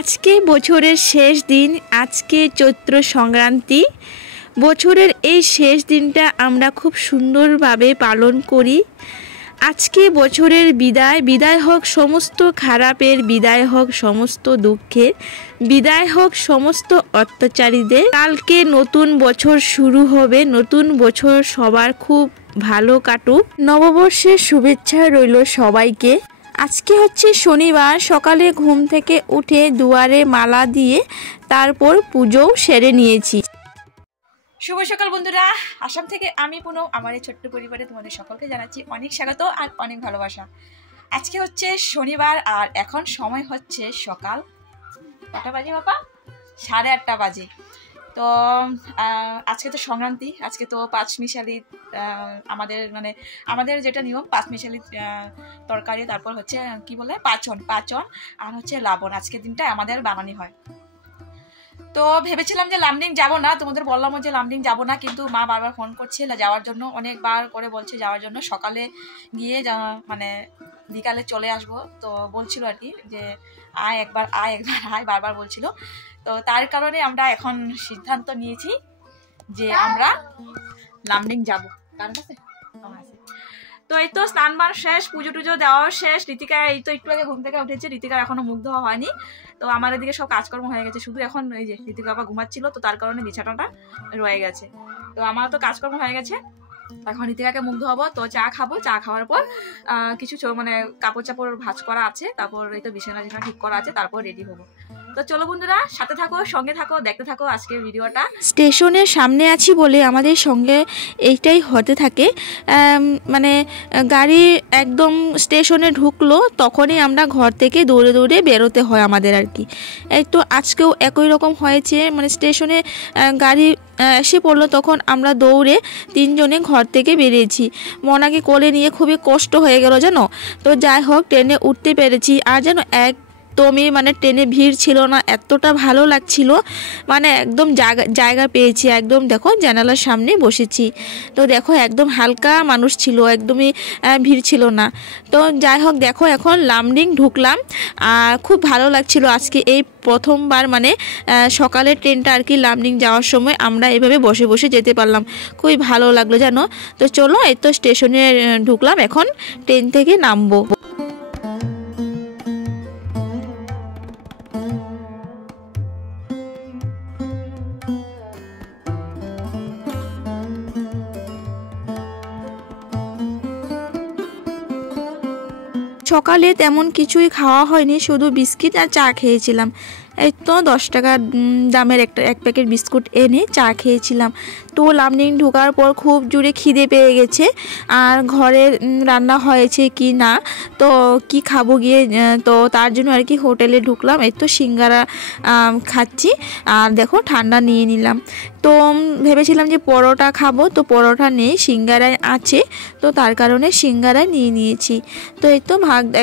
আজকে বছরের শেষ দিন, আজকে চৈত্র সংক্রান্তি। বছরের এই শেষ দিনটা আমরা খুব সুন্দরভাবে পালন করি। আজকে বছরের বিদায়, বিদায় হোক সমস্ত খারাপের, বিদায় হোক সমস্ত দুঃখের, বিদায় হোক সমস্ত অত্যাচারীদের। কালকে নতুন বছর শুরু হবে, নতুন বছর সবার খুব ভালো কাটুক। নববর্ষের শুভেচ্ছা রইল সবাইকে। আজকে হচ্ছে শনিবার, সকালে ঘুম থেকে উঠে দুয়ারে মালা দিয়ে তারপর পুজোও সেরে নিয়েছি। শুভ সকাল বন্ধুরা, আসাম থেকে আমি পুনম, আমার এই ছোট্ট পরিবারে তোমাদের সকলকে জানাচ্ছি অনেক স্বাগত আর অনেক ভালোবাসা। আজকে হচ্ছে শনিবার আর এখন সময় হচ্ছে সকাল কটা বাজে বাবা? 8:30 বাজে। তো আজকে তো সংক্রান্তি, আজকে তো পাঁচমিশালি আমাদের যেটা নিয়ম, পাঁচমিশালি তরকারি, তারপর হচ্ছে কি বলে পাচন আর হচ্ছে লাবণ, আজকের দিনটা আমাদের বানানি হয়। তো ভেবেছিলাম যে লামডিং যাব না, তোমাদের বললাম যে লামডিং যাব না, কিন্তু মা বারবার ফোন করছে যাওয়ার জন্য, অনেকবার করে বলছে যাওয়ার জন্য। সকালে গিয়ে বিকালে চলে আসবো, তো বলছিল আর কি যে একবার আয় বারবার বলছিল। তো তার কারণে আমরা এখন সিদ্ধান্ত নিয়েছি যে আমরা লামডিং যাব। তো এই তো স্নান বার শেষ, পুজো টুজো দেওয়াও শেষ। ঋতিকা এই তো একটু আগে ঘুম থেকে উঠেছে, ঋতিকার এখনো মুখ ধোয়া হয়নি। তো আমার এদিকে সব কাজকর্ম হয়ে গেছে, শুধু এখন এই যে ঋতিকা বাবা ঘুমাচ্ছিল, তো তার কারণে বিছানাটা রয়ে গেছে। তো আমার তো কাজকর্ম হয়ে গেছে, এখন ঋতিকাকে মুখ ধোয়াবো, তো চা খাবো। চা খাওয়ার পর কিছু কাপড় চাপড় ভাঁজ করা আছে, তারপর এই তো বিছানা ঠিক করা আছে, তারপর রেডি হবো। তো চলো বন্ধুরা, সাথে থাকো, সঙ্গে থাকো, দেখতে থাকো আজকের ভিডিওটা। স্টেশনের সামনে আছি বলে আমাদের সঙ্গে এইটাই হতে থাকে, মানে গাড়ি একদম স্টেশনে ঢুকলো তখনই আমরা ঘর থেকে দৌড়ে দৌড়ে বেরোতে হয় আমাদের আর কি। এই তো আজকেও একই রকম হয়েছে, মানে স্টেশনে গাড়ি এসে পড়লো, তখন আমরা দৌড়ে 3 জনে ঘর থেকে বেরিয়েছি। মনাকে কোলে নিয়ে খুবই কষ্ট হয়ে গেল জানো। তো যাই হোক, ট্রেনে উঠতে পেরেছি। আর যেন একদমই মানে ট্রেনে ভিড় ছিল না, এতটা ভালো লাগছিল, মানে একদম জায়গা পেয়েছি। একদম দেখো জানালার সামনে বসেছি, তো দেখো একদম হালকা মানুষ ছিল, একদমই ভিড় ছিল না। তো যাই হোক, দেখো এখন লামডিং ঢুকলাম আর খুব ভালো লাগছিল আজকে এই প্রথমবার, মানে সকালের ট্রেনটা আর কি লামডিং যাওয়ার সময় আমরা এভাবে বসে বসে যেতে পারলাম, খুবই ভালো লাগলো জানো। তো চলো, এই তো স্টেশনে ঢুকলাম, এখন ট্রেন থেকে নামবো। সকালে তেমন কিছুই খাওয়া হয়নি, শুধু বিস্কিট আর চা খেয়েছিলাম। এই তো 10 টাকা দামের এক প্যাকেট বিস্কুট এনে চা খেয়েছিলাম। তো লামডিং ঢোকার পর খুব জোরে খিদে পেয়ে গেছে, আর ঘরে রান্না হয়েছে কি না, তো কি খাবো গিয়ে, তো তার জন্য আর কি হোটেলে ঢুকলাম। এই তো সিঙ্গারা খাচ্ছি, আর দেখো ঠান্ডা নিয়ে নিলাম। তো ভেবেছিলাম যে পরোটা খাবো, তো পরোটা নেই, সিঙ্গারায় আছে, তো তার কারণে সিঙ্গারায় নিয়ে নিয়েছি। তো এই তো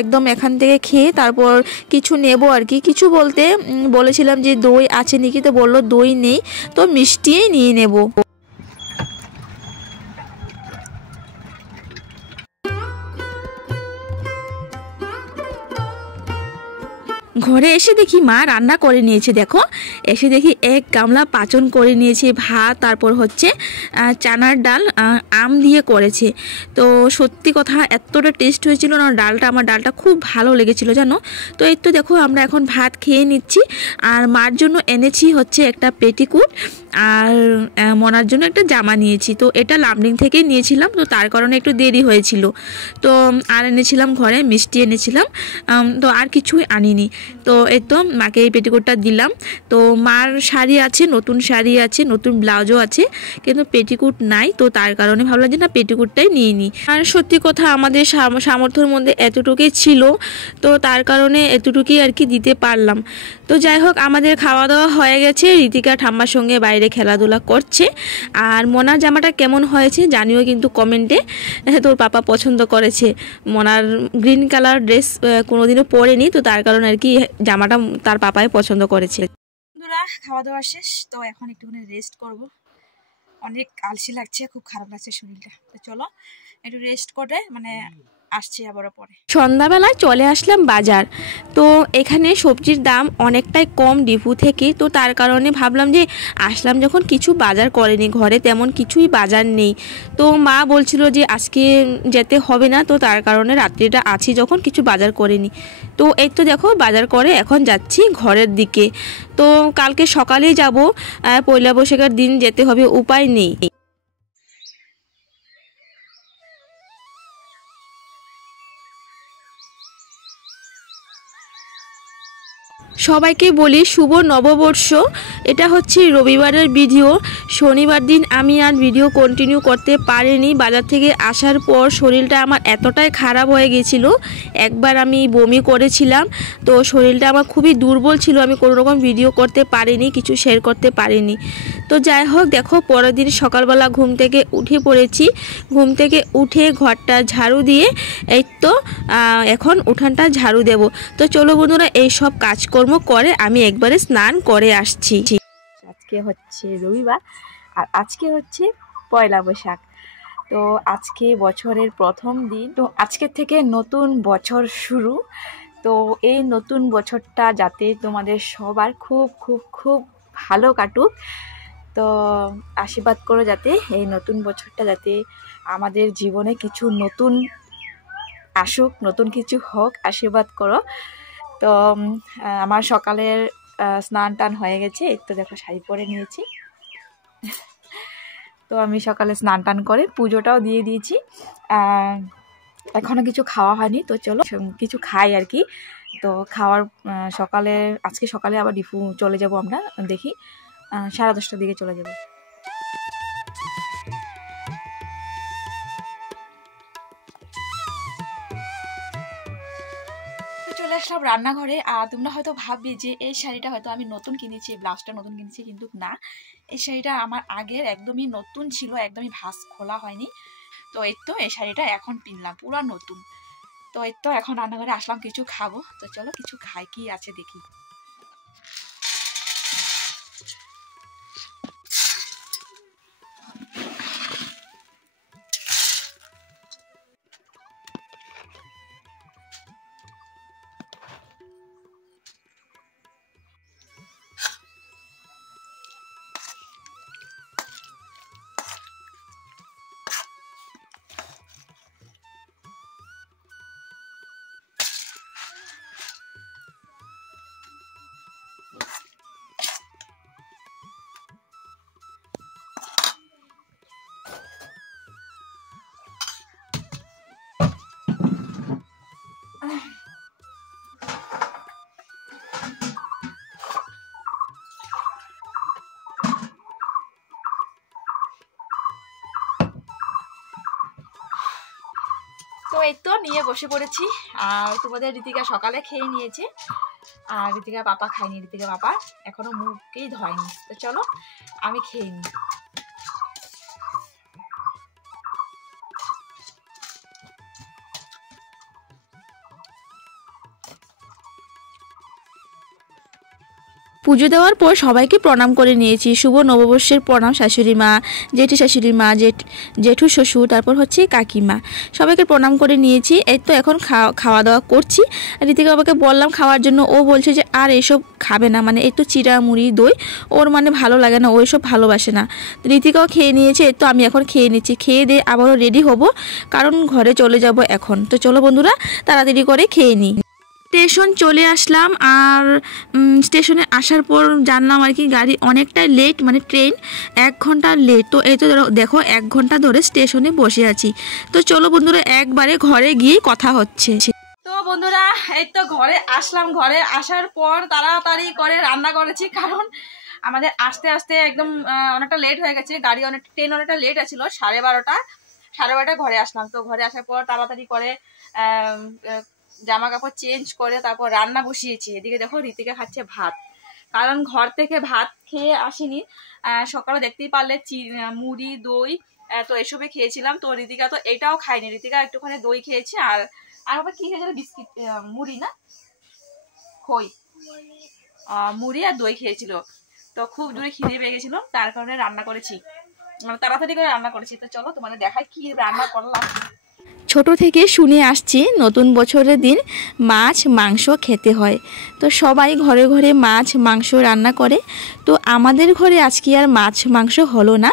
একদম এখান থেকে খেয়ে তারপর কিছু নেব আর কি। কিছু বলতে বলেছিলাম যে দই আছে নাকি, তো বললো দই নেই, তো মিষ্টিই নিয়ে নেব। ঘরে এসে দেখি মা রান্না করে নিয়েছে, দেখো এসে দেখি 1 গামলা পাচন করে নিয়েছে, ভাত, তারপর হচ্ছে চানার ডাল আম দিয়ে করেছে। তো সত্যি কথা এতটা টেস্ট হয়েছিল না ডালটা, আমার ডালটা খুব ভালো লেগেছিল জানো। তো এই তো দেখো আমরা এখন ভাত খেয়ে নিচ্ছি, আর মার জন্য এনেছি হচ্ছে একটা পেটিকুট, আর মনার জন্য একটা জামা নিয়েছি। তো এটা লামডিং থেকেই নিয়েছিলাম, তো তার কারণে একটু দেরি হয়েছিল। তো আর এনেছিলাম ঘরে মিষ্টি এনেছিলাম, তো আর কিছুই আনিনি। তো এই তো মাকে এই পেটিকোটটা দিলাম। তো মার শাড়ি আছে, নতুন শাড়ি আছে, নতুন ব্লাউজও আছে, কিন্তু পেটিকোট নাই, তো তার কারণে ভাবলাম যে না পেটিকোটটাই নিয়ে নিই। আর সত্যি কথা আমাদের সামর্থ্যের মধ্যে এতটুকুই ছিল, তো তার কারণে এতটুকুই আর কি দিতে পারলাম। তো যাই হোক, আমাদের খাওয়া দাওয়া হয়ে গেছে, ঋতিকা ঠাম্মার সঙ্গে বাইরে খেলাধুলা করছে। আর মনার জামাটা কেমন হয়েছে জানিও কিন্তু কমেন্টে, তোর পাপা পছন্দ করেছে। মনার গ্রিন কালার ড্রেস কোনোদিনও পরেনি, তো তার কারণে আর কি জামাটা তার পাপাই পছন্দ করেছে। বন্ধুরা, খাওয়া দাওয়া শেষ, তো এখন একটুখানি রেস্ট করব। অনেক আলসি লাগছে, খুব খারাপ লাগছে শরীরটা। তো চলো একটু রেস্ট করে, মানে আসছি আবারও পরে। সন্ধ্যাবেলায় চলে আসলাম বাজার। তো এখানে সবজির দাম অনেকটাই কম ডিপু থেকে, তো তার কারণে ভাবলাম যে আসলাম যখন কিছু বাজার করেনি, ঘরে তেমন কিছুই বাজার নেই। তো মা বলছিল যে আজকে যেতে হবে না, তো তার কারণে রাত্রিটা আছি যখন কিছু বাজার করিনি। তো এই তো দেখো বাজার করে এখন যাচ্ছি ঘরের দিকে। তো কালকে সকালেই যাব, পয়লা বৈশাখের দিন যেতে হবে, উপায় নেই। সবাইকে বলি শুভ নববর্ষ। এটা হচ্ছে রবিবারের ভিডিও। শনিবার দিন আমি আর ভিডিও কন্টিনিউ করতে পারিনি। বাজার থেকে আসার পর শরীরটা আমার এতটাই খারাপ হয়ে গেছিলো, একবার আমি বমি করেছিলাম। তো শরীরটা আমার খুবই দুর্বল ছিল, আমি কোনো রকম ভিডিও করতে পারিনি, কিছু শেয়ার করতে পারিনি। তো যাই হোক, দেখো পরের দিন সকালবেলা ঘুম থেকে উঠে পড়েছি। ঘুম থেকে উঠে ঘরটা ঝাড়ু দিয়ে এই তো এখন উঠানটা ঝাড়ু দেব। তো চলো বন্ধুরা, এই সব কাজকর্ম করে আমি একবারে স্নান করে আসছি। আজকে হচ্ছে রবিবার আর আজকে হচ্ছে পয়লা বৈশাখ। তো আজকে বছরের প্রথম দিন, তো আজকের থেকে নতুন বছর শুরু। তো এই নতুন বছরটা যাতে তোমাদের সবার খুব খুব খুব ভালো কাটুক। তো আশীর্বাদ করো যাতে এই নতুন বছরটা যাতে আমাদের জীবনে কিছু নতুন আসুক, নতুন কিছু হোক, আশীর্বাদ করো। তো আমার সকালের স্নান টান হয়ে গেছে, এই তো দেখো শাড়ি পরে নিয়েছি। তো আমি সকালে স্নান টান করে পুজোটাও দিয়ে দিয়েছি। এখনও কিছু খাওয়া হয়নি, তো চলো কিছু খাই আর কি। তো খাওয়ার সকালে আজকে সকালে আবার ডিপু চলে যাব আমরা, দেখি 10:30টার দিকে চলে যাব। চলে আসলাম রান্নাঘরে। আর তোমরা হয়তো ভাববে যে এই শাড়িটা হয়তো আমি নতুন কিনেছি, ব্লাউজটা নতুন কিনেছি, কিন্তু না, এই শাড়িটা আমার আগের একদমই নতুন ছিল, একদমই ভাঁজ খোলা হয়নি। তো এই তো এই শাড়িটা এখন কিনলাম পুরো নতুন। তো এই তো এখন রান্নাঘরে আসলাম কিছু খাবো। তো চলো কিছু খাই, কি আছে দেখি। তো এই তো নিয়ে বসে পড়েছি। আর তোমাদের ঋতিকা সকালে খেয়ে নিয়েছে, আর ঋতিকা পাপা খায়নি। ঋতিকা পাপা এখনো মুখকেই ধয়নি। তো চলো আমি খেয়ে নিই। পুজো দেওয়ার পর সবাইকে প্রণাম করে নিয়েছি। শুভ নববর্ষের প্রণাম শাশুড়ি মা, জেঠি শাশুড়ি মা, জেঠু শ্বশুর, তারপর হচ্ছে কাকিমা, সবাইকে প্রণাম করে নিয়েছি। এই তো এখন খাওয়া দাওয়া করছি। ঋতিকা বাবাকে বললাম খাওয়ার জন্য, ও বলছে যে আর এসব খাবে না, মানে এই তো চিড়া মুড়ি দই ওর মানে ভালো লাগে না, ও এসব ভালোবাসে না। ঋতিকাও খেয়ে নিয়েছে, এই তো আমি এখন খেয়ে নিচ্ছি। খেয়ে দিয়ে আবারও রেডি হব, কারণ ঘরে চলে যাব এখন। তো চলো বন্ধুরা তাড়াতাড়ি করে খেয়ে নিই। স্টেশন চলে আসলাম। আর স্টেশনে আসার পর জানলাম আর কি গাড়ি অনেকটাই লেট, মানে ট্রেন 1 ঘন্টা লেট। তো এই তো দেখো 1 ঘন্টা ধরে স্টেশনে বসে আছি। তো চলো বন্ধুরা একবারে ঘরে গিয়ে কথা হচ্ছে। তো বন্ধুরা এই তো ঘরে আসলাম। ঘরে আসার পর তাড়াতাড়ি করে রান্না করেছি, কারণ আমাদের আসতে আসতে একদম অনেকটা লেট হয়ে গেছে। গাড়ি ট্রেন অনেকটা লেট আছিল, 12:30 ঘরে আসলাম। তো ঘরে আসার পর তাড়াতাড়ি করে জামা কাপড় চেঞ্জ করে তারপর রান্না বসিয়েছি। এদিকে দেখো ঋতিকা খাচ্ছে ভাত, কারণ ঘর থেকে ভাত খেয়ে আসিনি। সকালে দেখতেই পারলে মুড়ি দই তো এসবে খেয়েছিলাম। তো ঋতিকা তো এটাও খায়নি, ঋতিকা একটুখানি দই খেয়েছে। আর আবার কি খেয়েছিল, বিস্কিট, মুড়ি না খই, মুড়ি আর দই খেয়েছিল। তো খুব জোরে খিদে পেয়ে গেছিল, তার কারণে রান্না করেছি, তাড়াতাড়ি করে রান্না করেছি। তো চলো তোমাদের দেখাই কি রান্না করলাম। ছোট থেকে শুনে আসছি নতুন বছরের দিন মাছ মাংস খেতে হয়। তো সবাই ঘরে ঘরে মাছ মাংস রান্না করে। তো আমাদের ঘরে আজকে আর মাছ মাংস হলো না,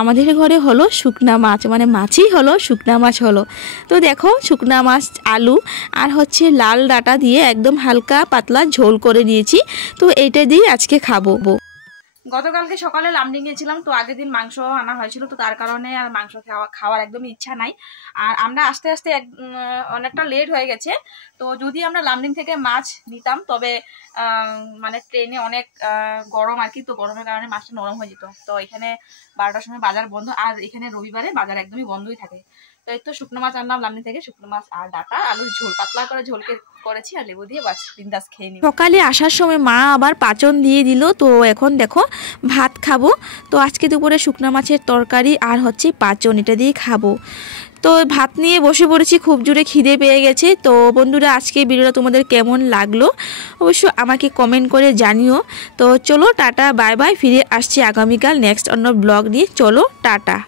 আমাদের ঘরে হলো শুকনা মাছ, মানে মাছই হলো, শুকনা মাছ হলো। তো দেখো শুকনা মাছ আলু আর হচ্ছে লাল ডাঁটা দিয়ে একদম হালকা পাতলা ঝোল করে নিয়েছি। তো এইটা দিয়ে আজকে খাবো। গতকালকে সকালে লামডিং গেছিলাম, তো আগের দিন মাংস আনা হয়েছিল, তো তার কারণে আর মাংস খাওয়ার একদমই ইচ্ছা নাই। আর আমরা আস্তে আস্তে অনেকটা লেট হয়ে গেছে। তো যদি আমরা লামডিং থেকে মাছ নিতাম তবে মানে ট্রেনে অনেক গরম আর কি, তো গরমের কারণে মাছটা নরম হয়ে যেত। তো এখানে 12টার সময় বাজার বন্ধ, আর এখানে রবিবারে বাজার একদমই বন্ধই থাকে। তো এই তো শুকনো মাছ আনলাম লামডিং থেকে, শুকনো মাছ আর ডাটা আলুর ঝোল, পাতলা করে ঝোলকে করেছি আর লেবু দিয়ে বাস বিন্দাস খেয়ে নিই। সকালে আসার সময় মা আবার পাচন দিয়ে দিল। তো এখন দেখো ভাত খাবো। তো আজকে দুপুরে শুকনা মাছের তরকারি আর হচ্ছে পাচন, এটা দিয়ে খাবো। তো ভাত নিয়ে বসে পড়েছি, খুব জোরে খিদে পেয়ে গেছে। তো বন্ধুরা আজকে ভিডিওটা তোমাদের কেমন লাগলো অবশ্য আমাকে কমেন্ট করে জানিও। তো চলো টাটা বাই বাই, ফিরে আসছি আগামীকাল নেক্সট অন্য ব্লগ নিয়ে। চলো টাটা।